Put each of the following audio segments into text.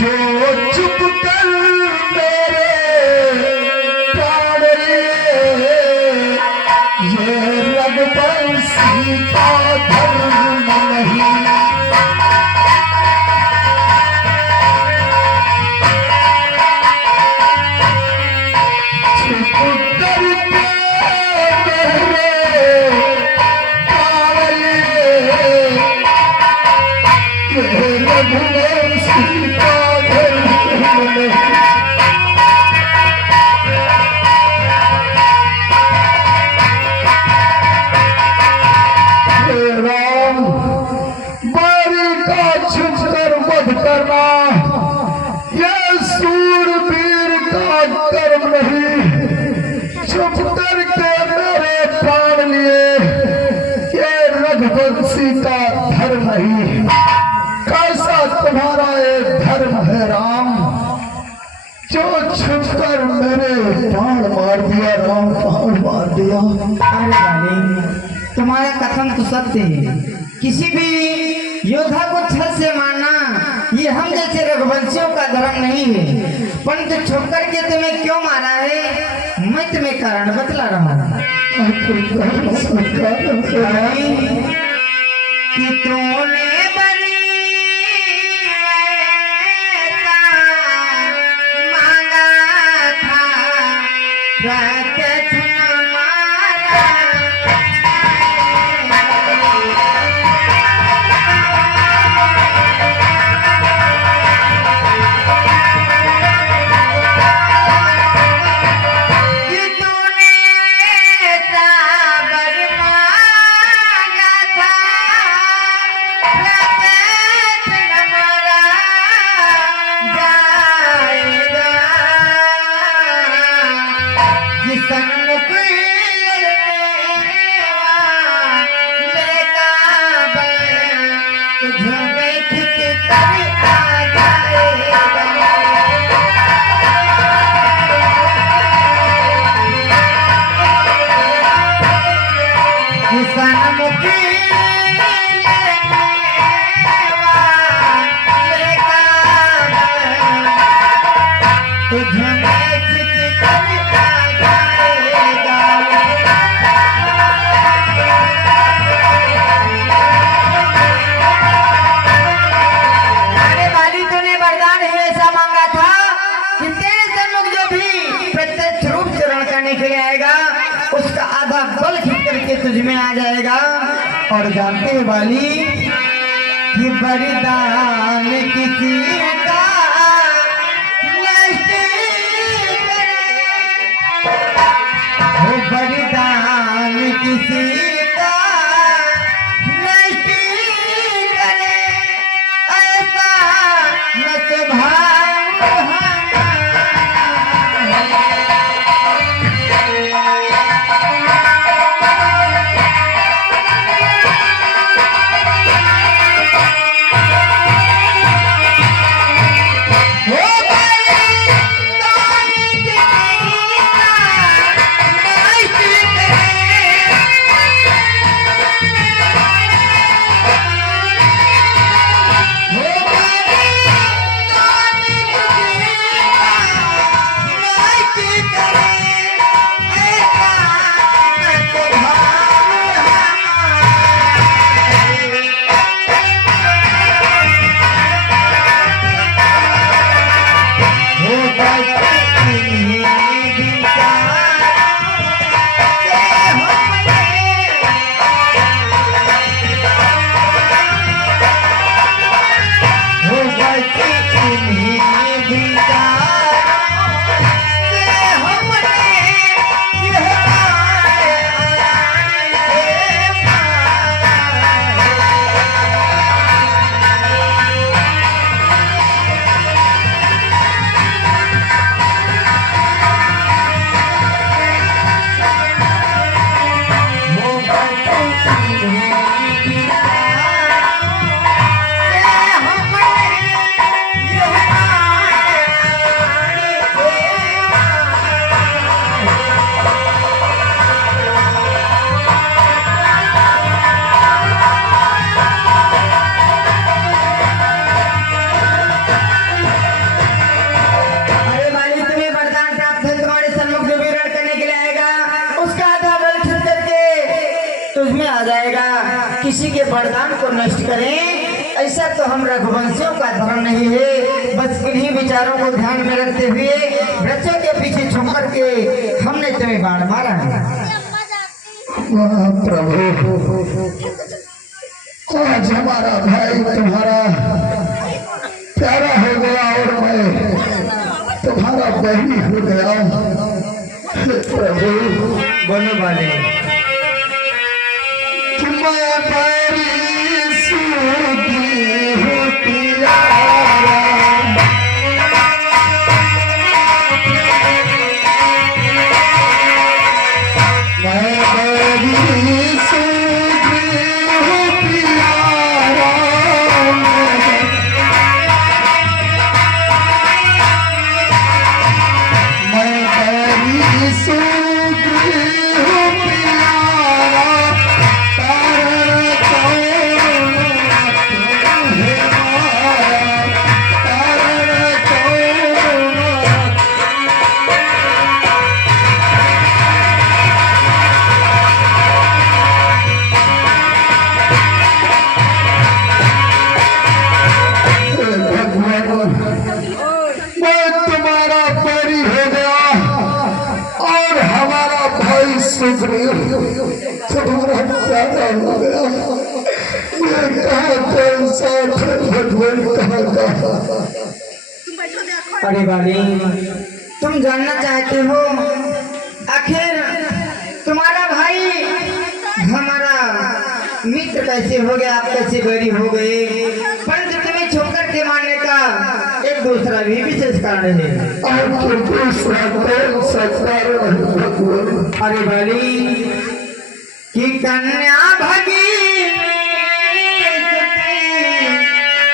जो चुप कर मेरे प्राण ये रघुवंशी का धर्म नहीं। चुप करके मेरे प्राण ये रघुवंशी का करना ये सूरवीर का कर्म नहीं। चुप करके मेरे प्राण लिए ये रघुवंशी का धर्म नहीं। कैसा तुम्हारा ये धर्म है राम, जो छुप कर मेरे प्राण मार दिया। राम प्राण मार दिया। अरे तुम्हारा कथन तो सत्य है। किसी भी योद्धा को छल से मारना ये हम जैसे रघुवंशियों का धर्म नहीं है। परंतु छुप करके तुम्हें क्यों मारा है मैं तुम्हें कारण बतला रहा हूँ कि तूने मांगा था प्रत्यक्ष मारा। उसका आधा बल खींच करके तुझ में आ जाएगा। और जानते हैं वाली कि बलिदान किसी का नष्ट करे, वो बलिदान किसी का नष्ट करे, ऐसा न स्वभाव को नष्ट करें, ऐसा तो हम रघुवंशियों का धर्म नहीं है। बस इन्हीं विचारों को ध्यान में रखते हुए वृक्षों के पीछे छुप करके हमने तुम्हें बाण मारा है। प्रभु, आज हमारा भाई तुम्हारा प्यारा हो गया और मैं तुम्हारा बहनी हो गया। प्रभु, बोलो वाले मैं बड़ी सुखी हूँ प्यारा, मैं बड़ी सुखी हूँ प्यारा, मैं बड़ी सुखी हूँ प्यारा, तुम्हारा प्यारा हो गया। ये कहाँ पे इंसान है, भगवान कहाँ का। अरे वाली, तुम जानना चाहते हो आखिर तुम्हारा भाई हमारा मित्र कैसे हो गया, आप कैसे बैरी हो गए, परंतु तुम्हें छोड़कर के मारने का एक दूसरा भी विशेष कारण है। अरे भाई कि कन्या भगी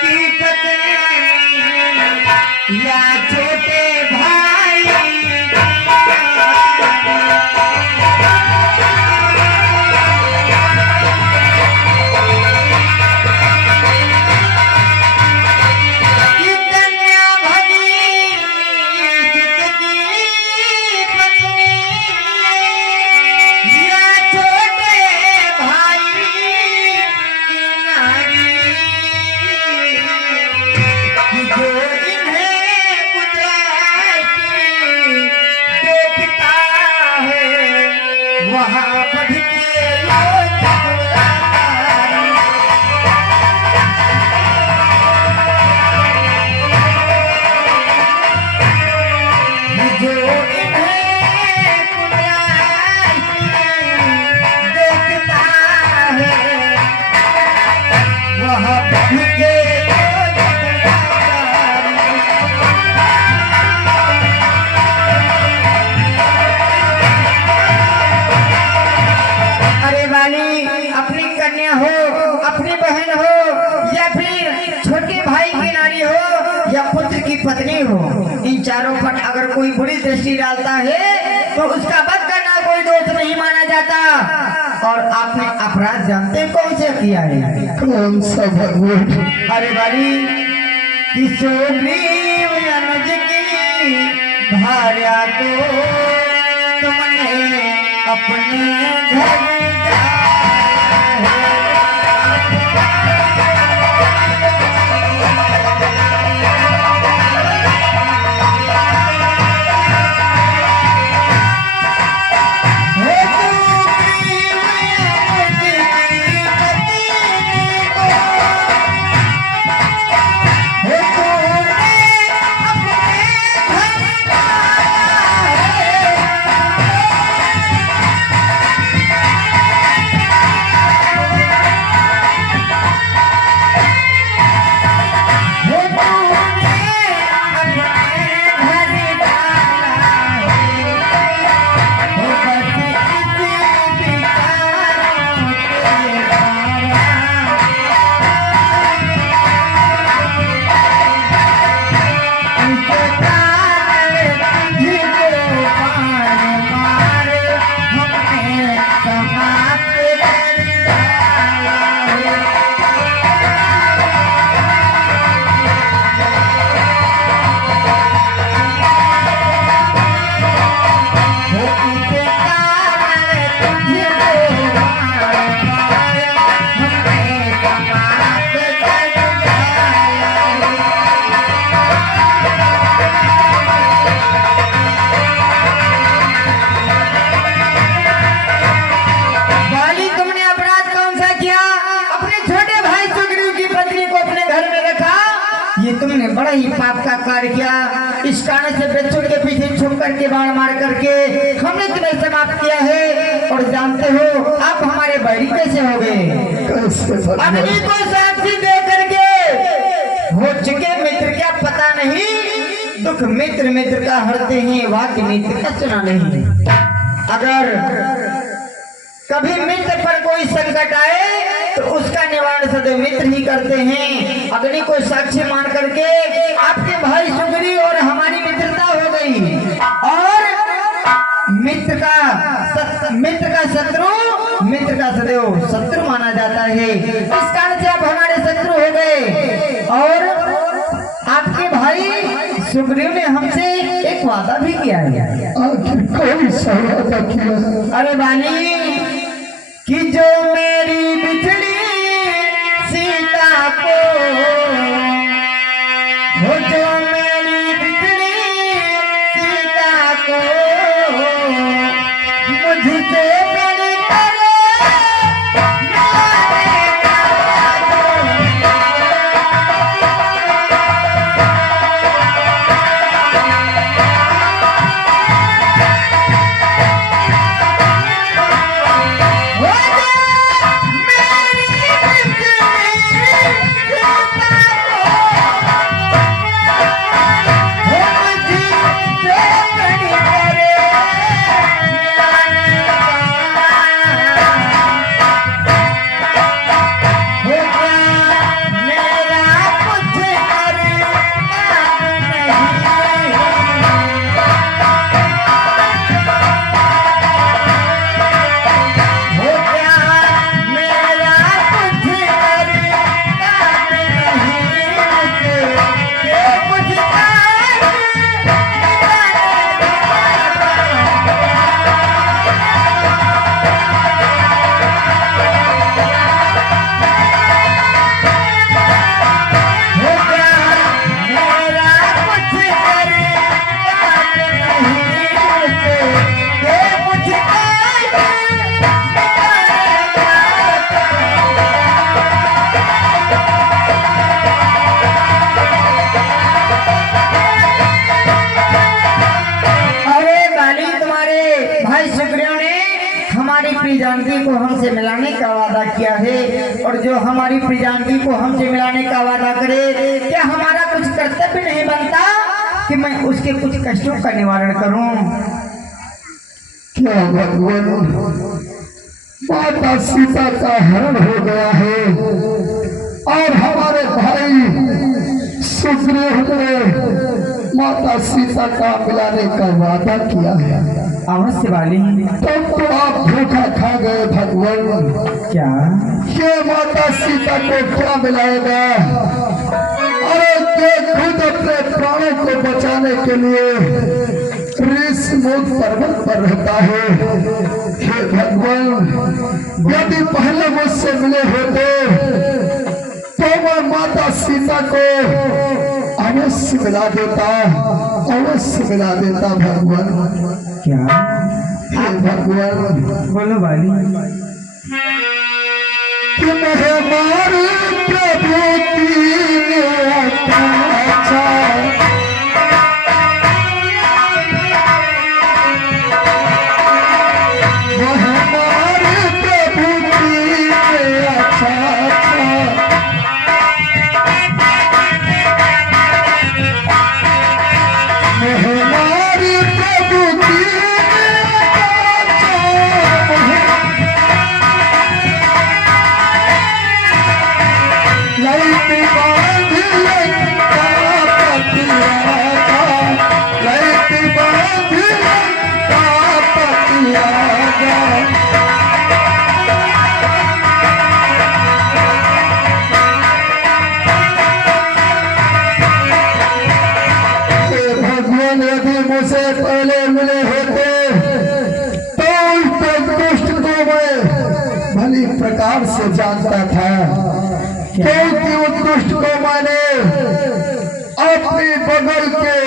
की पत्नी या छोटे भाई, कि कन्या भगी की पत्नी या छोटे भाई की नारी, कि जो इन्हें कुदरती देखता है वहाँ बढ़ के लोग जो इन्हें कुदरती देखता है वहाँ बढ़ के लोग अरे वाली, अपनी कन्या हो, अपनी बहन हो, या फिर छोटे भाई की नारी हो, या पुत्र की पत्नी हो, इन चारों पर अगर कोई बुरी दृष्टि डालता है तो उसका वध करना कोई दोष नहीं माना जाता। और आपने अपराध जानते हैं कौन सा किया है? कौन सा भगवान? अरे वाली, कि सुग्रीव अनुज की भार्या को तुमने अपने घर ही पाप का कार्य किया। इस कारण से बच्चों के पीछे छुप करके बाण मार करके हमने तुम्हें समाप्त किया है। और जानते हो आप हमारे बैरी कैसे हो गए? कैसे अग्नि भगवान? को साक्षी दे करके हो चुके मित्र क्या पता नहीं, दुख मित्र मित्र का हरते हैं, वाक्य मित्र का सुना नहीं। अगर कभी मित्र पर कोई संकट आए तो उसका निवारण सदैव मित्र ही करते हैं। अग्नि को साक्षी मान करके आपके भाई सुग्रीव और हमारी मित्रता हो गई, और मित्र का शत्रु मित्र का सदैव शत्रु माना जाता है। इस कारण से आप हमारे शत्रु हो गए। और आपके भाई सुग्रीव ने हमसे एक वादा भी किया है। आखिर कौन सा वादा किया? अरे बाली कि जो मेरी बिछड़ी सीता को, वो जो मेरी बिछड़ी सीता को मुझसे बड़ी करे जानकी को हमसे मिलाने का वादा किया है। और जो हमारी प्रियांकी को हमसे मिलाने का वादा करे, क्या हमारा कुछ कर्तव्य नहीं बनता कि मैं उसके कुछ कष्टों का निवारण करूं? क्या भगवान, माता सीता का हरण हो गया है और हमारे भाई सुग्रीव ने माता सीता का मिलाने का वादा किया है। अवश्य वाली, तब तो आप धोखा खा गए भगवान। क्या ये माता सीता को क्या मिलाएगा? अरे ये खुद अपने प्राणों को बचाने के लिए ऋषिमुख पर्वत पर रहता है। हे भगवान, यदि पहले मुझसे मिले होते तो मैं माता सीता को अवश्य मिला देता, अवश्य मिला देता भगवान। क्या? हे भगवान, बोलो वाली। कि हमारे प्रभु की अच्छा पहले मिले होते तो उस दुष्ट को मैं भली प्रकार से जानता था, क्योंकि उस दुष्ट को मैंने अपनी बगल के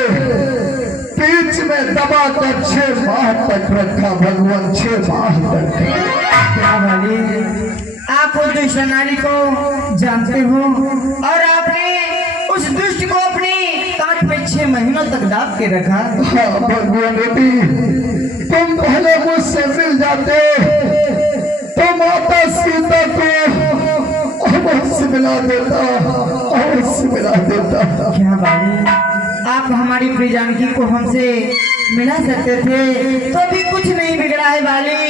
बीच में दबा कर 6 माह तक रखा भगवान, 6 माह तक। क्या वाली, आप उस दुष्ट नारी को जानते हो और आपने उस दुष्ट को अपनी 6 महीनों तक दाब के रखा। हाँ भगवान, यदि तुम पहले मुझसे मिल जाते तो माता सीता को अवश्य मिला देता, अवश्य मिला देता। क्या बाली, आप हमारी प्रिय जानकी को हमसे मिला सकते थे तो अभी कुछ नहीं बिगड़ा है बाली।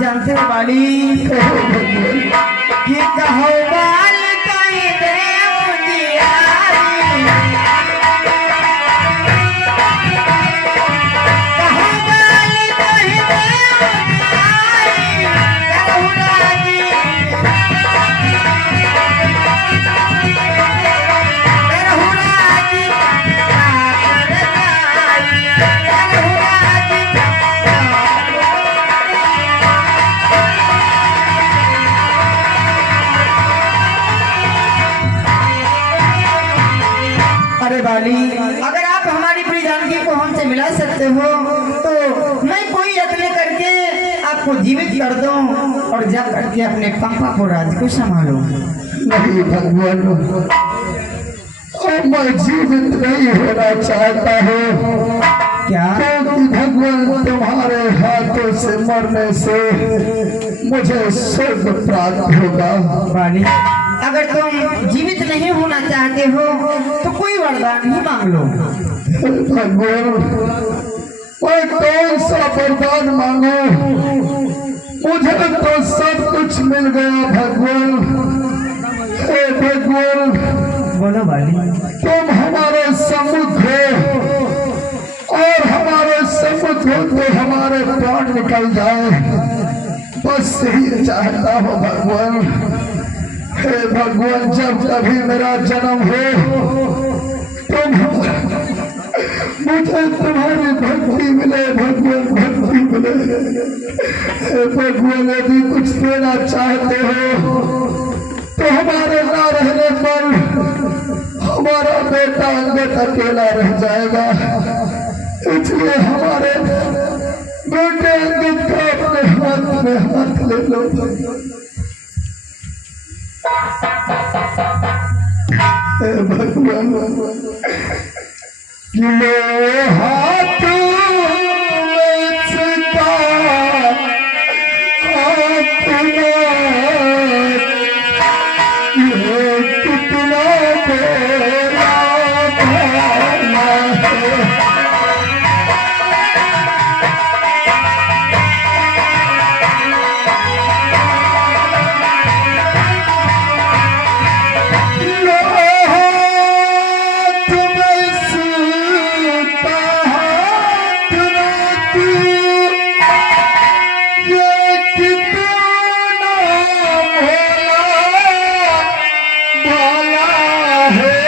जानते हो बाली कि कहो बाल कहीं देव दियारी, कहो बाल कहीं देव दियारी, कहूँ राजी, कहूँ राजी, अरे बाली, अगर आप हमारी प्रिय जानकी को हमसे मिला सकते हो तो मैं कोई यत्न करके आपको जीवित कर दूं और जा करके अपने पापा को राज को संभालूं। नहीं भगवान, मैं जीवित नहीं होना चाहता हूँ। क्या? क्योंकि भगवान तुम्हारे हाथों से मरने से मुझे स्वर्ग प्राप्त होगा। बाली, अगर तुम जीवित नहीं होना चाहते हो तो कोई वरदान ही मांग लो। भगवान, मैं कौन सा वरदान मांगू? मुझे तो सब कुछ मिल गया भगवान। हे भगवान, बोलो बाली। तुम हमारे समुद्र हो और हमारे समुद्र होते हमारे प्राण निकल जाए, बस यही चाहता हूँ भगवान। हे भगवान, जब कभी मेरा जन्म हो तुम मुझे तुम्हारी भक्ति मिले भगवान, भक्ति मिले। हे भगवान, यदि कुछ देना चाहते हो तो हमारे ना रहने पर हमारा बेटा अंगद अकेला रह जाएगा, इसलिए हमारे बेटे अंगद का अपने हाथ में हाथ ले लो। भगवान, लो हाथ में सीता अपना, ये कितना बड़ा भाना है।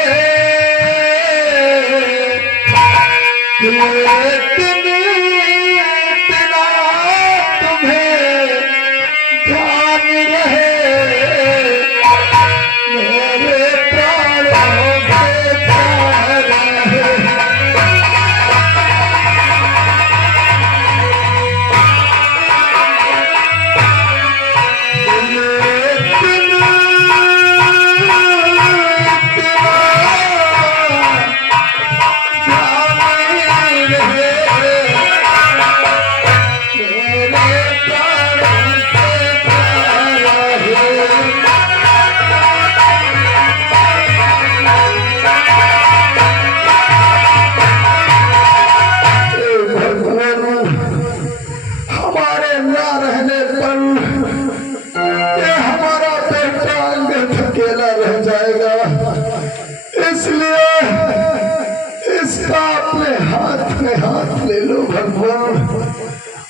हाथ ले लो भगवान,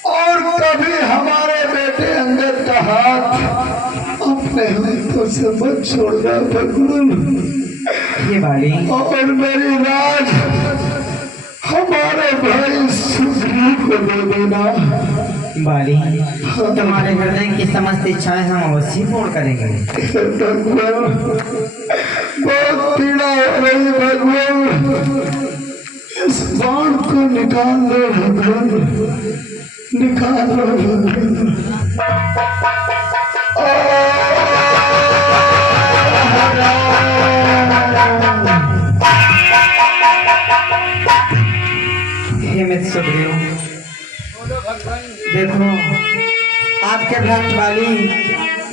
और कभी हमारे बेटे अंगद का हाथ अपने हाथों से मत छोड़ना भगवान। ये बाली, और मेरी राज हमारे भाई सुग्रीव को दे देना। बाली, तुम्हारे हृदय की समस्त इच्छाएं हम अवश्य पूर्ण करेंगे। भगवान, बहुत पीड़ा हो रही भगवान, इस बाण को निकाल लो भगवान, निकाल लो भगवान। हे मित्र सुग्रीव, देखो आपके भ्रात वाली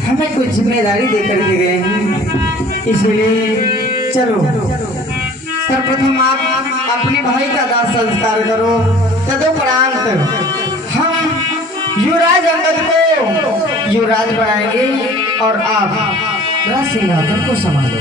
हमें कुछ जिम्मेदारी देकर के गए हैं, इसलिए चलो सर्वप्रथम आप अपने भाई का दाह संस्कार करो, तदुपरांत हम युवराज अंगद को युवराज बनाएंगे और आप राज सिंहासन को संभालो।